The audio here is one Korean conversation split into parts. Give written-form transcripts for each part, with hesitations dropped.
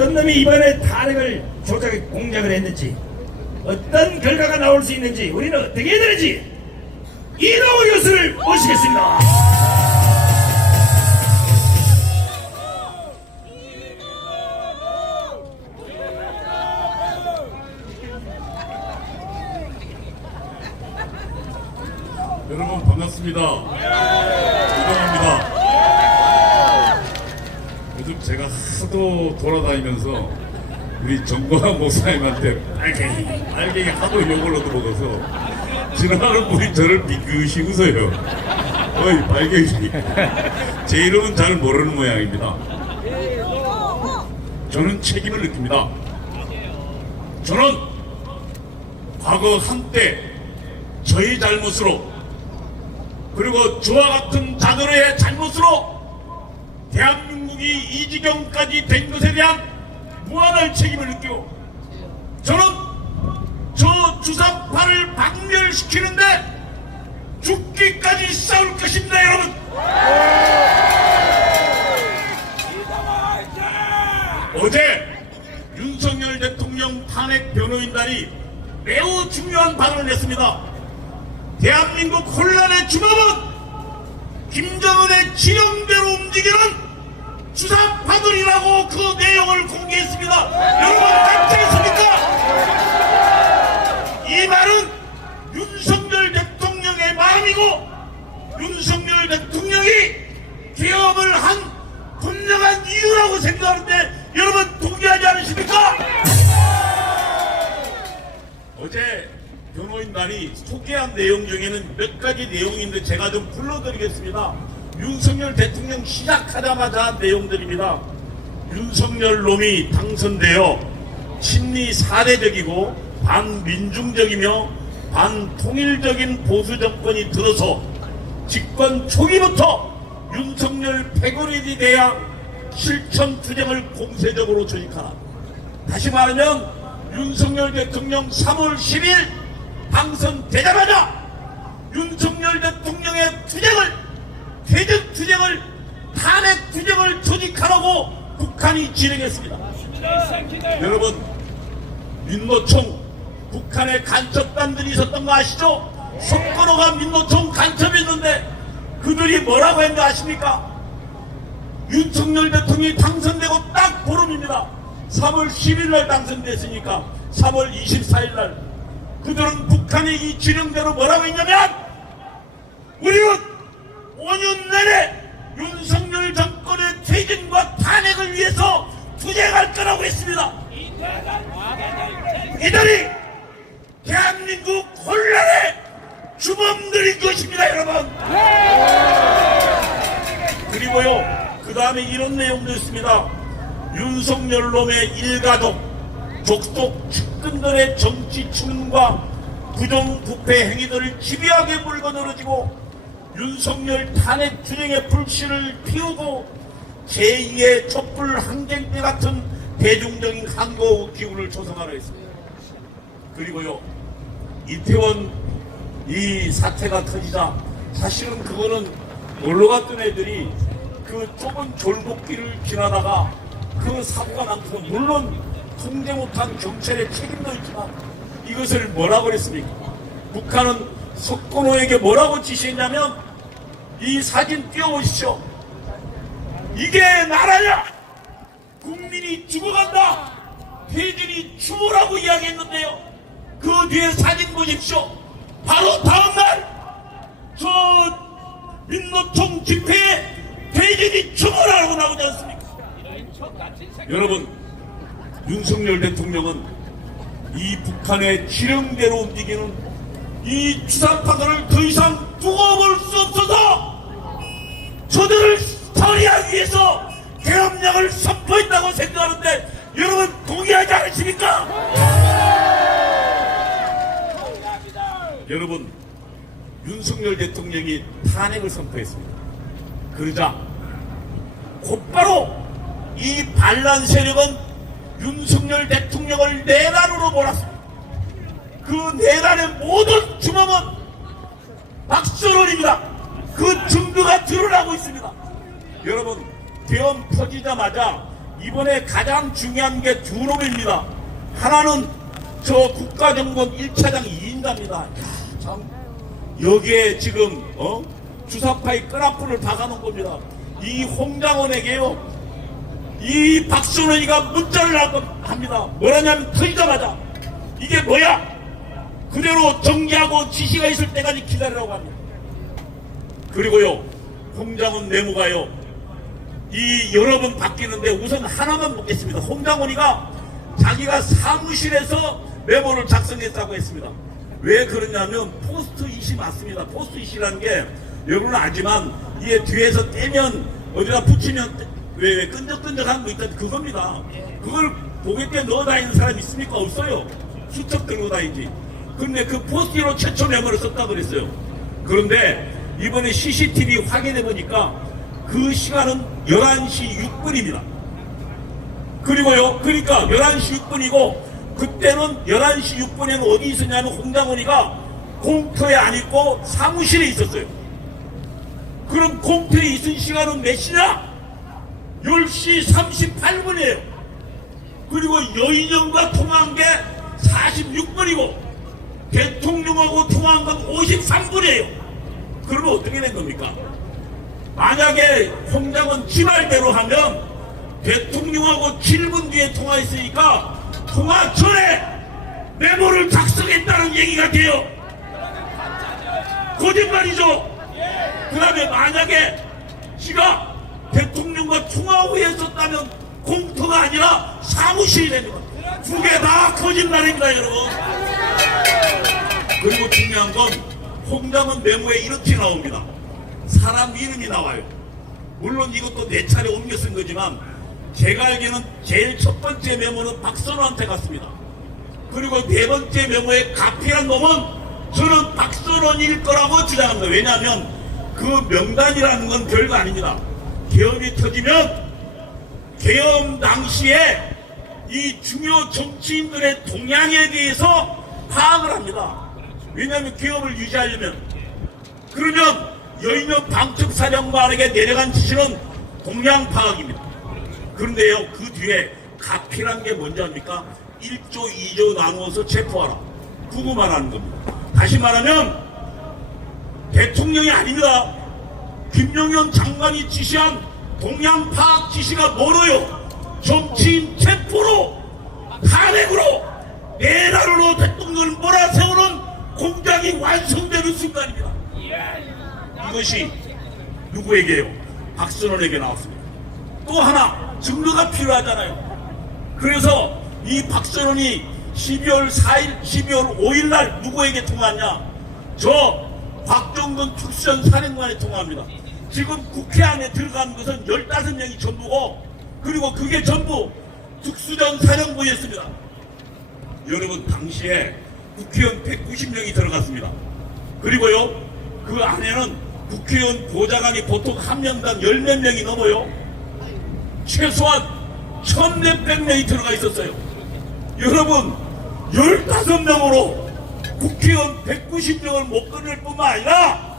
어떤 놈이 이번에 탄핵을 조작에 공작을 했는지, 어떤 결과가 나올 수 있는지, 우리는 어떻게 해야 되는지 이동호 교수를 모시겠습니다. 여러분 반갑습니다. 이동호입니다. 요즘 제가 하도 돌아다니면서 우리 정광 목사님한테 빨갱이 하도 욕을 얻어먹어서 지나가는 분이 저를 비긋이 웃어요. 어이 빨갱이. 제 이름은 잘 모르는 모양입니다. 저는 책임을 느낍니다. 저는 과거 한때 저의 잘못으로, 그리고 저와 같은 자들의 잘못으로 대한민국이 이 지경까지 된 것에 대한 무한한 책임을 느끼고, 저는 저 주사파를 박멸시키는데 죽기까지 싸울 것입니다, 여러분. 어제 윤석열 대통령 탄핵 변호인단이 매우 중요한 발언을 했습니다. 대한민국 혼란의 주범은 김정은의 지령대로 움직이는 주사파들이라고 그 내용을 공개했습니다. 여러분 괜찮습니까? 이 말은 윤석열 대통령의 마음이고, 윤석열 대통령이 개혁을 한 분명한 이유라고 생각하는데 여러분 동의하지 않으십니까? 어제 변호인단이 소개한 내용 중에는 몇 가지 내용인데 제가 좀 불러드리겠습니다. 윤석열 대통령 시작하자마자 한 내용들입니다. 윤석열 놈이 당선되어 친미 사대적이고 반민중적이며 반통일적인 보수 정권이 들어서 집권 초기부터 윤석열 패거리에 대한 실천 투쟁을 공세적으로 조직하라. 다시 말하면 윤석열 대통령 3월 10일 당선되자마자 윤석열 대통령의 투쟁을, 퇴적 투쟁을, 탄핵 투쟁을 조직하라고 북한이 진행했습니다. 여러분, 민노총 북한의 간첩단들이 있었던 거 아시죠? 석건호가 민노총 간첩했는데 그들이 뭐라고 했는지 아십니까? 윤석열 대통령이 당선되고 딱 보름입니다. 3월 10일날 당선됐으니까 3월 24일날 그들은 북한의 이 지령대로 뭐라고 했냐면, 우리는 5년 내내 윤석열 정권의 퇴진과 탄핵을 위해서 투쟁할 거라고 했습니다. 이들이 대한민국 혼란의 주범들인 것입니다, 여러분. 그리고요, 그 다음에 이런 내용도 있습니다. 윤석열 놈의 일가족, 족속 측근들의 정치 추문과 부정부패 행위들을 집요하게 물거늘어지고 윤석열 탄핵 투쟁의 불씨를 피우고 제2의 촛불 항쟁때 같은 대중적인 항거 기운을 조성하려 했습니다. 그리고요, 이태원 이 사태가 터지자 사실은 그거는 놀러 갔던 애들이 그 좁은 졸곡길을 지나다가 그 사고가 난거, 물론 통제 못한 경찰의 책임도 있지만 이것을 뭐라고 그랬습니까? 북한은 석건호에게 뭐라고 지시했냐면, 이 사진 띄워보시죠. 이게 나라냐? 국민이 죽어간다. 퇴진이 추모라고 이야기했는데요. 그 뒤에 사진 보십시오. 바로 다음날 저 민노총 집회에 퇴진이 추모라고 나오지 않습니까? 여러분, 윤석열 대통령은 이 북한의 지령대로 움직이는 이 주사파들을 더 이상 두고 볼 수 없어서 저들을 처리하기 위해서 계엄령을 선포했다고 생각하는데 여러분 동의하지 않으십니까? 여러분, 윤석열 대통령이 탄핵을 선포했습니다. 그러자 곧바로 이 반란 세력은 윤석열 대통령을 내란으로 몰았습니다. 그 내란의 모든 주범은 박선원입니다. 그 증거가 드러나고 있습니다. 여러분, 계엄 터지자마자 이번에 가장 중요한 게 두 놈입니다. 하나는 저 국가정보원 1차장 이인자입니다. 참 여기에 지금 주사파의 끈앞불을 박아놓은 겁니다. 이 홍장원에게요, 이 박선원이가 문자를 합니다. 뭐라냐면 터지자마자 이게 뭐야? 그대로 정지하고 지시가 있을 때까지 기다리라고 합니다. 그리고요, 홍장원 내무가요, 이 여러 번 바뀌는데 우선 하나만 묻겠습니다. 홍장원이가 자기가 사무실에서 메모를 작성했다고 했습니다. 왜 그러냐면 포스트잇이 맞습니다. 포스트잇이라는 게 여러분은 알지만 이게 뒤에서 떼면 어디다 붙이면 왜 끈적끈적한 거 있다, 그겁니다. 그걸 보객대 넣어 다니는 사람 있습니까? 없어요. 수첩 들고 다니지. 근데 그 포스트잇으로 최초 메모를 썼다고 그랬어요. 그런데 이번에 CCTV 확인해 보니까 그 시간은 11시 6분입니다. 그리고요, 그러니까 11시 6분이고 그때는 11시 6분에는 어디 있었냐면 홍장원이가 공터에 안 있고 사무실에 있었어요. 그럼 공터에 있은 시간은 몇 시냐? 10시 38분이에요. 그리고 여인형과 통화한 게 46분이고 대통령하고 통화한 건 53분이에요. 그러면 어떻게 된 겁니까? 만약에 홍장원 지말대로 하면 대통령하고 7분 뒤에 통화했으니까 통화 전에 메모를 작성했다는 얘기가 돼요. 거짓말이죠. 그 다음에 만약에 지가 대통령과 통화 후에 했었다면 공터가 아니라 사무실이 됩니다. 두 개 다 거짓말입니다, 여러분. 그리고 중요한 건 홍장원 메모에 이렇게 나옵니다. 사람 이름이 나와요. 물론 이것도 네 차례 옮겨 쓴 거지만 제가 알기로는 제일 첫 번째 메모는 박선호한테 갔습니다. 그리고 네 번째 메모에 가피란 놈은 저는 박선원일 거라고 주장합니다. 왜냐하면 그 명단이라는 건 별거 아닙니다. 계엄이 터지면 계엄 당시에 이 중요 정치인들의 동향에 대해서 파악을 합니다. 왜냐하면 계엄을 유지하려면. 그러면 여인형 방첩사령관에게 내려간 지시는 동향 파악입니다. 그런데요, 그 뒤에 가피란 게 뭔지 압니까? 1조 2조 나누어서 체포하라, 구구만 하는 겁니다. 다시 말하면 대통령이 아닙니다. 김용현 장관이 지시한 동향 파악 지시가 뭐로요? 정치인 체포로, 탄핵으로, 내란으로 대통령을 몰아세우는 공작이 완성되는 순간입니다. 이것이 누구에게요? 박선원에게 나왔습니다. 또 하나 증거가 필요하잖아요. 그래서 이 박선원이 12월 4일, 12월 5일 날 누구에게 통화하냐? 저 곽정근 특수전 사령관에 통화합니다. 지금 국회 안에 들어간 것은 15명이 전부고, 그리고 그게 전부 특수전 사령부였습니다. 여러분, 당시에 국회의원 190명이 들어갔습니다. 그리고요, 그 안에는 국회의원 보좌관이 보통 한 명당 10몇 명이 넘어요. 최소한 1,400 명이 들어가 있었어요. 여러분, 15명으로 국회의원 190명을 못 끌을 뿐만 아니라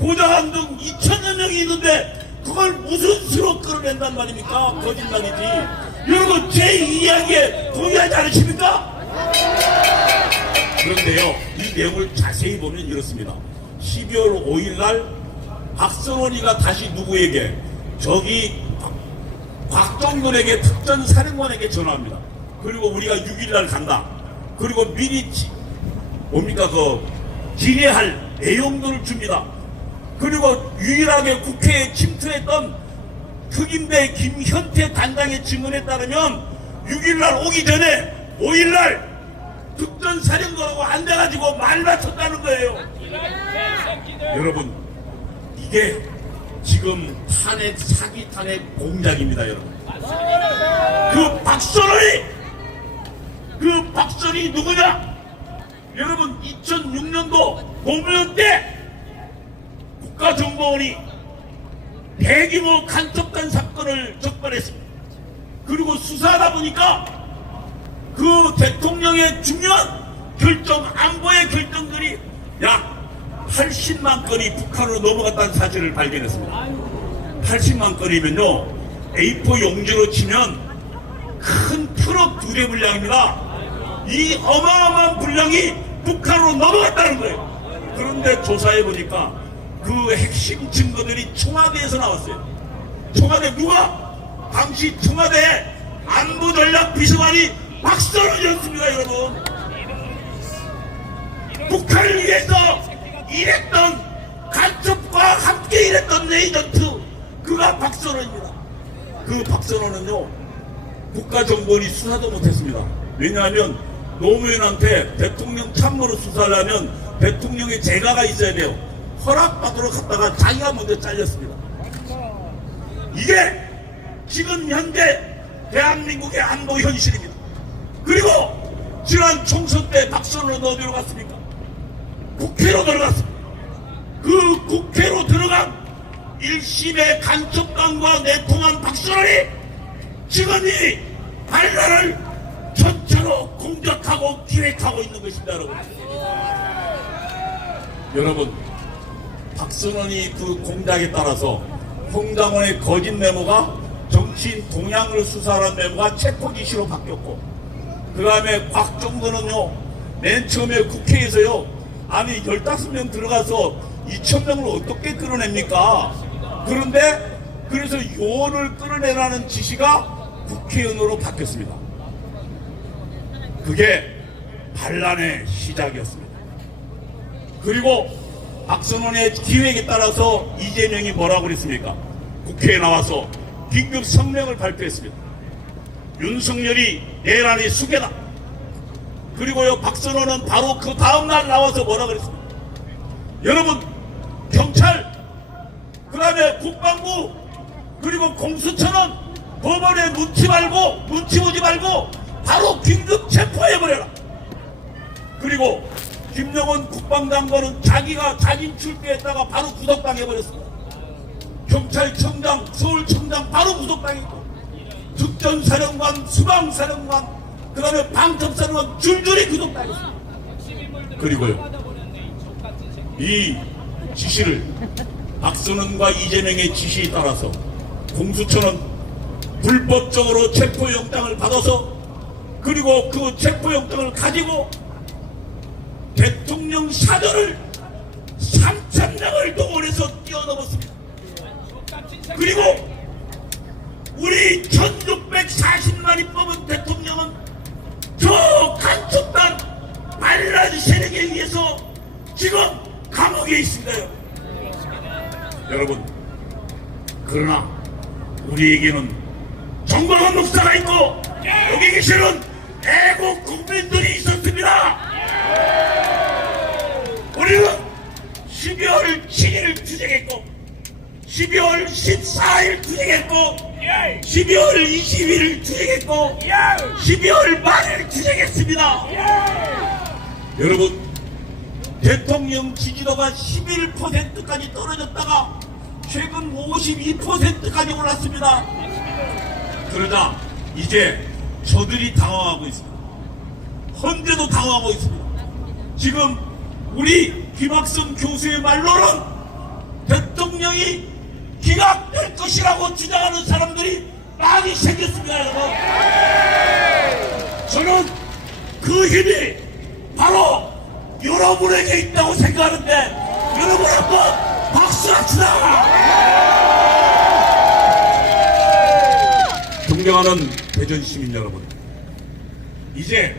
보좌관 등 2,000여 명이 있는데 그걸 무슨 수로 끌어낸단 말입니까? 거짓말이지. 여러분, 제 이야기에 동의하지 않으십니까? 그런데요, 이 내용을 자세히 보면 이렇습니다. 12월 5일 날 박선원이가 다시 누구에게? 저기 곽정근에게, 특전사령관에게 전화합니다. 그리고 우리가 6일 날 간다. 그리고 미리 뭡니까, 질의할 내용들을 줍니다. 그리고 유일하게 국회에 침투했던 특임대 김현태 단장의 증언에 따르면 6일날 오기 전에 5일날 특전사령관하고 앉아가지고 말 맞췄다는 거예요. 여러분, 이게 지금 탄핵, 사기 탄핵 공작입니다, 여러분. 그 박선이 누구냐? 여러분, 2006년도 노무현 때 국가정보원이 대규모 간첩단 사건을 적발했습니다. 그리고 수사하다 보니까 그 대통령의 중요한 결정, 안보의 결정들이 약 80만 건이 북한으로 넘어갔다는 사실을 발견했습니다. 80만 건이면요, A4 용지로 치면 큰 트럭 2대 분량입니다. 이 어마어마한 분량이 북한으로 넘어갔다는 거예요. 그런데 조사해 보니까 그 핵심 증거들이 청와대에서 나왔어요. 청와대 누가? 당시 청와대 안보전략비서관이 박선원이었습니다, 여러분. 북한을 위해서 일했던, 간첩과 함께 일했던 에이전트, 그가 박선원입니다. 그 박선원은요, 국가정보원이 수사도 못했습니다. 왜냐하면 노무현한테 대통령 참모로 수사를 하면 대통령의 재가가 있어야 돼요. 허락받으러 갔다가 자기가 먼저 잘렸습니다. 이게 지금 현재 대한민국의 안보 현실입니다. 그리고 지난 총선 때 박선원은 어디로 갔습니까? 국회로 들어갔습니다. 그 국회로 들어간 1심의 간첩당과 내통한 박선원이 지금 이 반란을 전체로 공격하고 기획하고 있는 것입니다, 여러분. 여러분, 박선원이 그 공작에 따라서 홍장원의 거짓 메모가 정치인 동향을 수사하는 메모가 체포지시로 바뀌었고, 그 다음에 곽종근은요, 맨 처음에 국회에서요, 아니 15명 들어가서 2,000명을 어떻게 끌어냅니까? 그런데 그래서 요원을 끌어내라는 지시가 국회의원으로 바뀌었습니다. 그게 반란의 시작이었습니다. 그리고 박선원의 기획에 따라서 이재명이 뭐라고 그랬습니까? 국회에 나와서 긴급 성명을 발표했습니다. 윤석열이 내란의 수괴다. 그리고요, 박선원은 바로 그 다음날 나와서 뭐라고 그랬습니까? 여러분, 경찰, 그 다음에 국방부, 그리고 공수처는 법원에 눈치 보지 말고 바로 긴급 체포해버려라. 그리고 김영원 국방장관은 자기가 자진 출두했다가 바로 구속당해버렸습니다. 경찰청장, 서울청장 바로 구속당했고, 특전사령관, 수방사령관, 그 다음에 방첩사령관 줄줄이 구속당했습니다. 그리고요, 이 지시를, 박선원과 이재명의 지시에 따라서 공수처는 불법적으로 체포영장을 받아서, 그리고 그 체포영장을 가지고 대통령 사저를 3,000명을 동원해서 뛰어넘었습니다. 그리고 우리 1640만이 뽑은 대통령은 저 간첩단 반란 세력에 의해서 지금 감옥에 있습니다. 여러분, 그러나 우리에게는 정광훈 목사가 있고 여기 계시는 애국 국민들이 있었습니다. 우리는 12월 7일 투쟁했고, 12월 14일 투쟁했고, 12월 20일 투쟁했고, 12월 말일 투쟁했습니다. 여러분, 대통령 지지도가 11%까지 떨어졌다가 최근 52%까지 올랐습니다. 그러자 이제 저들이 당황하고 있습니다. 헌재도 당황하고 있습니다. 지금 우리 김학선 교수의 말로는 대통령이 기각될 것이라고 주장하는 사람들이 많이 생겼습니다, 여러분. 저는 그 힘이 바로 여러분에게 있다고 생각하는데, 여러분 한번 박수 합시다. 존경하는 대전 시민 여러분, 이제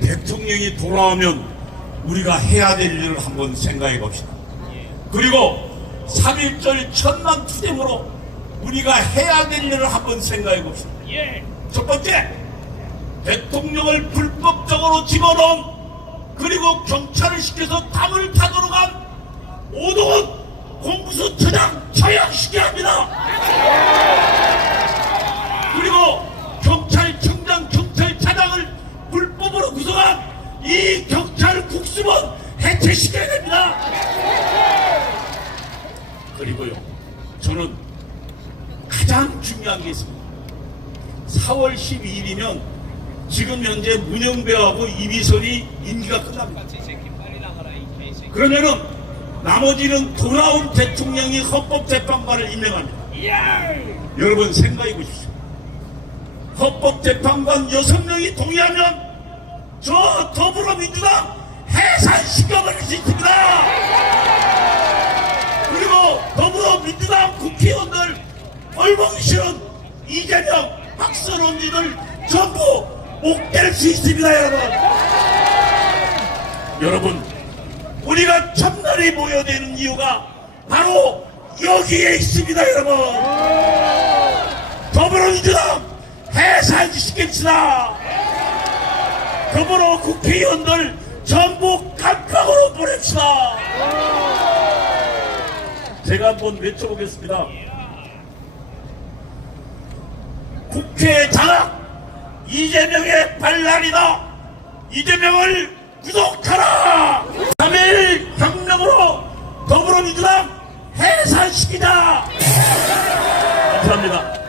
대통령이 돌아오면 우리가 해야 될 일을 한번 생각해 봅시다. 그리고 3.1절 천만 투쟁으로 우리가 해야 될 일을 한번 생각해 봅시다. 첫 번째, 대통령을 불법적으로 집어넣은, 그리고 경찰을 시켜서 담을 타도록 한 오동훈 공수처장 처형시켜야 합니다. 그리고 경찰청장, 경찰차장을 불법으로 구성한 이 경찰 국수본 해체시켜야 됩니다. 그리고요, 저는 가장 중요한 게 있습니다. 4월 12일이면 지금 현재 문영배하고 이미선이 임기가 끝납니다. 그러면은 나머지는 돌아온 대통령이 헌법재판관을 임명합니다. 여러분 생각해 보십시오. 헌법재판관 6명이 동의하면 저 더불어민주당 해산시켜버릴 수 있습니다. 그리고 더불어민주당 국회의원들 벌보기 싫은 이재명, 박선원님들 전부 목될 수 있습니다. 여러분 우리가 참나리 모여야 되는 이유가 바로 여기에 있습니다. 여러분 더불어민주당 해산시킵시다. 더불어 국회의원들 전부 깜빡으로 보냅시다. 제가 한번 외쳐보겠습니다. 국회 장악 이재명의 반란이다. 이재명을 구속하라. 3.1 혁명으로 더불어민주당 해산시키자. 감사합니다.